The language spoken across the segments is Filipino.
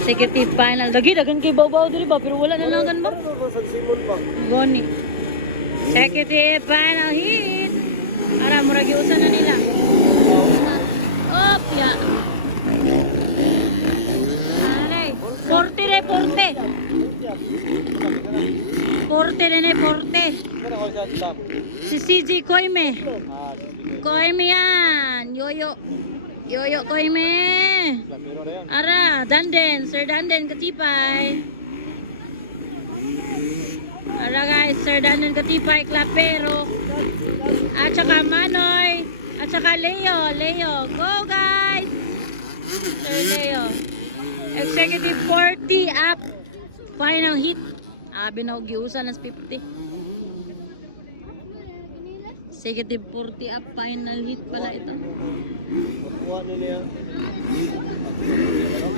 Executive final. Lagi, dagan kay baw-baw diri ba? Pero wala na lang gan ba? Goni. Executive final hit. Ara, murag giusan na nila. Op, ya. Aray. Porte re, porte. Porte rin porte. Si CJ Koime. Koime yan. Yoyo. Yoyo Koime. Ara, Danden. Sir Danden Katipay. Ara guys, Sir Danden Katipay, Klapero. At saka Manoy. At saka Leo. Leo. Go guys. Sir Leo. Executive 40 up. Final hit. Binahugiusan ng 50. Executive 40 up. Final hit pala ito.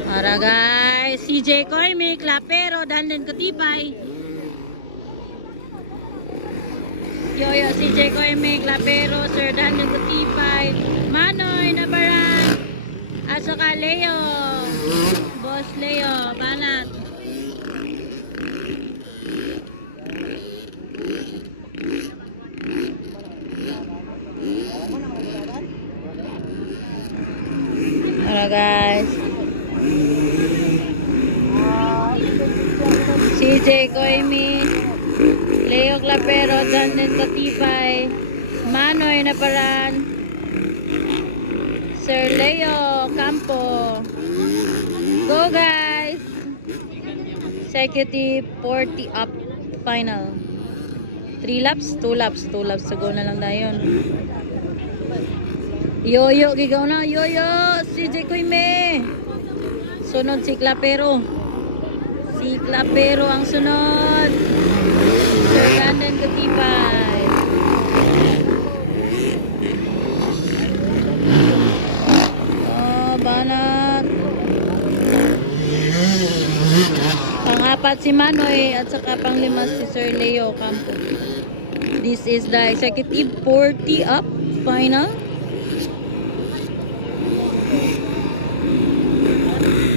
Para guys. CJ Koime, Klapero, Danden Katipay. Yoyo, CJ Koime, Klapero, Sir Danden Katipay. Manoy, Nabaran. At saka Leo. Boss Leo, banat. Tara guys. CJ Koime, Leo Klapero, Danden Katipay, Manoy Naparan, Sir Leo Campo. Go guys. Executive 40 up final. 3 laps, 2 laps, 2 laps. Sago na lang na yun. Yoyo, gigaw na. Yoyo, CJ Koime. Sunod si Klapero. Si Klapero ang sunod. Sir Danden Katipay. Oh, banat. Pang-apat si Manoy at saka pang-lima si Sir Leo Campo. This is the executive 40 up final.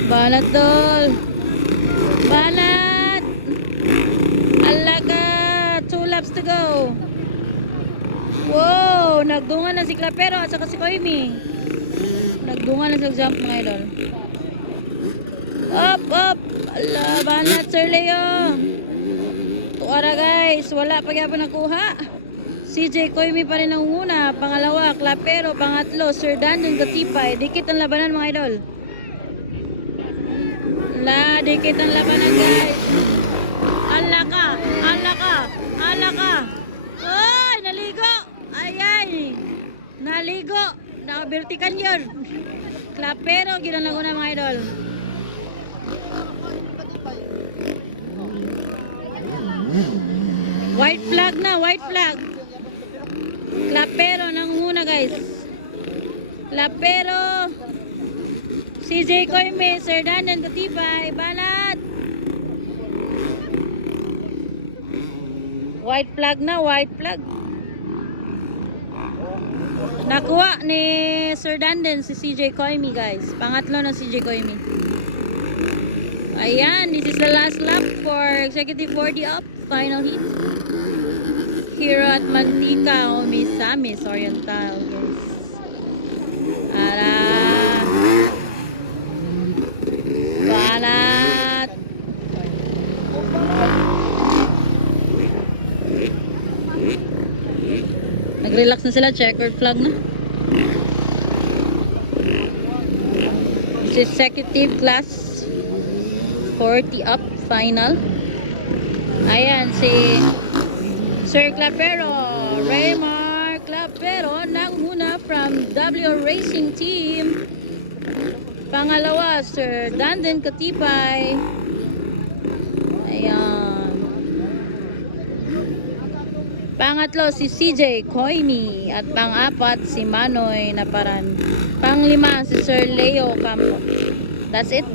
Banat dol. Banat. Alaga. 2 laps to go. Wow, nagdungan na si Klapero at saka si Koime. Nagdungan na sa jump mga idol. Up, up. Ala, banat Sir Leo. Tuara guys, wala pa gyapon nakuha. CJ Koime pa rin ang una, pangalawa Klapero, pangatlo Sir Danden Katipay. Dikit ang labanan mga idol. La, dikit ang labanan guys. Ala ka, ala ka, ala ka. Oy, naligo. Ay, ay. Naligo. Naka-vertical yun. Klapero, ginalago na mga idol. White flag na, white flag. Klapero nang muna guys. Klapero. CJ Koime, Sir Danden Katipay, banat. White flag na, white flag. Nakuha ni Sir Danden si CJ Koime guys. Pangatlo na CJ Koime. Ayan, this is the last lap for Executive 40 up. Final heat. Here at Mantika, Omisamis Oriental guys. Ara. Banat. Nag-relax na sila, checkered flag na. This is executive class 40 up final. Ayan si Sir Klapero, Raymar Klapero nanguna from W Racing Team. Pangalawa Sir Danden Katipay. Ayan. Pangatlo si CJ Koime at pang-apat si Manoy Naparan. Panglima si Sir Leo Campo. That's it.